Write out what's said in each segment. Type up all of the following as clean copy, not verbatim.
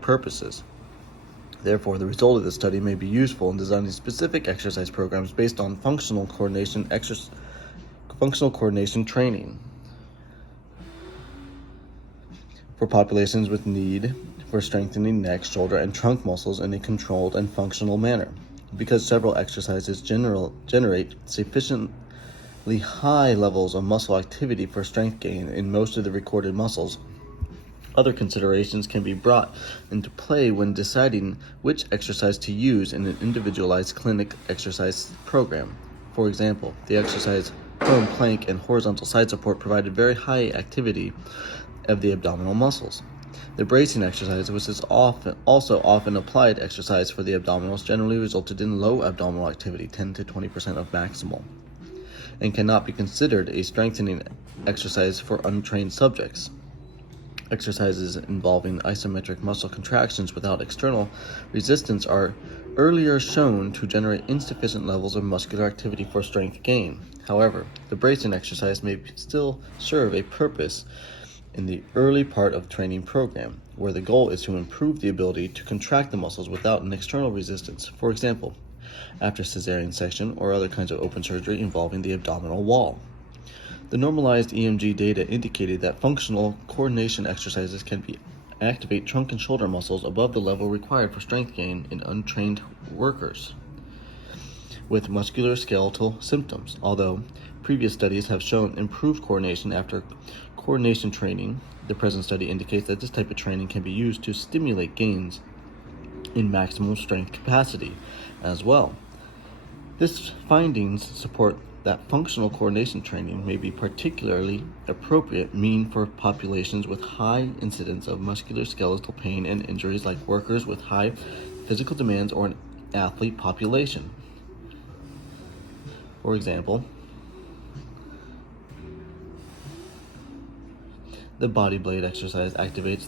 purposes. Therefore, the result of this study may be useful in designing specific exercise programs based on functional coordination training for populations with need for strengthening neck, shoulder, and trunk muscles in a controlled and functional manner. Because several exercises generate sufficiently high levels of muscle activity for strength gain in most of the recorded muscles, other considerations can be brought into play when deciding which exercise to use in an individualized clinic exercise program. For example, the exercise prone plank and horizontal side support provided very high activity of the abdominal muscles. The bracing exercise, which is also often applied exercise for the abdominals, generally resulted in low abdominal activity, 10 to 20% of maximal, and cannot be considered a strengthening exercise for untrained subjects. Exercises involving isometric muscle contractions without external resistance are earlier shown to generate insufficient levels of muscular activity for strength gain. However, the bracing exercise may still serve a purpose in the early part of the training program, where the goal is to improve the ability to contract the muscles without an external resistance. For example, after cesarean section or other kinds of open surgery involving the abdominal wall. The normalized EMG data indicated that functional coordination exercises can activate trunk and shoulder muscles above the level required for strength gain in untrained workers with musculoskeletal symptoms. Although previous studies have shown improved coordination after coordination training, the present study indicates that this type of training can be used to stimulate gains in maximum strength capacity as well. This findings support that functional coordination training may be particularly appropriate for populations with high incidence of musculoskeletal pain and injuries, like workers with high physical demands or an athlete population. For example, the body blade exercise activates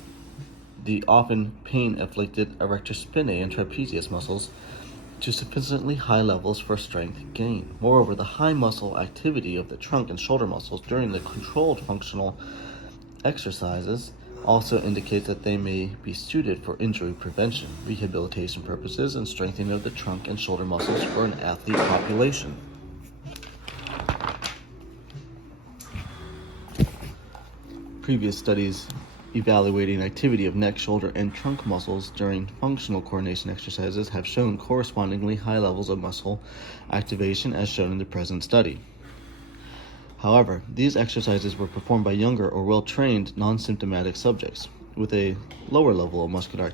the often pain-afflicted erector spinae and trapezius muscles to sufficiently high levels for strength gain. Moreover, the high muscle activity of the trunk and shoulder muscles during the controlled functional exercises also indicates that they may be suited for injury prevention, rehabilitation purposes, and strengthening of the trunk and shoulder muscles for an athlete population. Previous studies evaluating activity of neck, shoulder, and trunk muscles during functional coordination exercises have shown correspondingly high levels of muscle activation as shown in the present study. However, these exercises were performed by younger or well-trained non-symptomatic subjects with a lower level of muscular activity.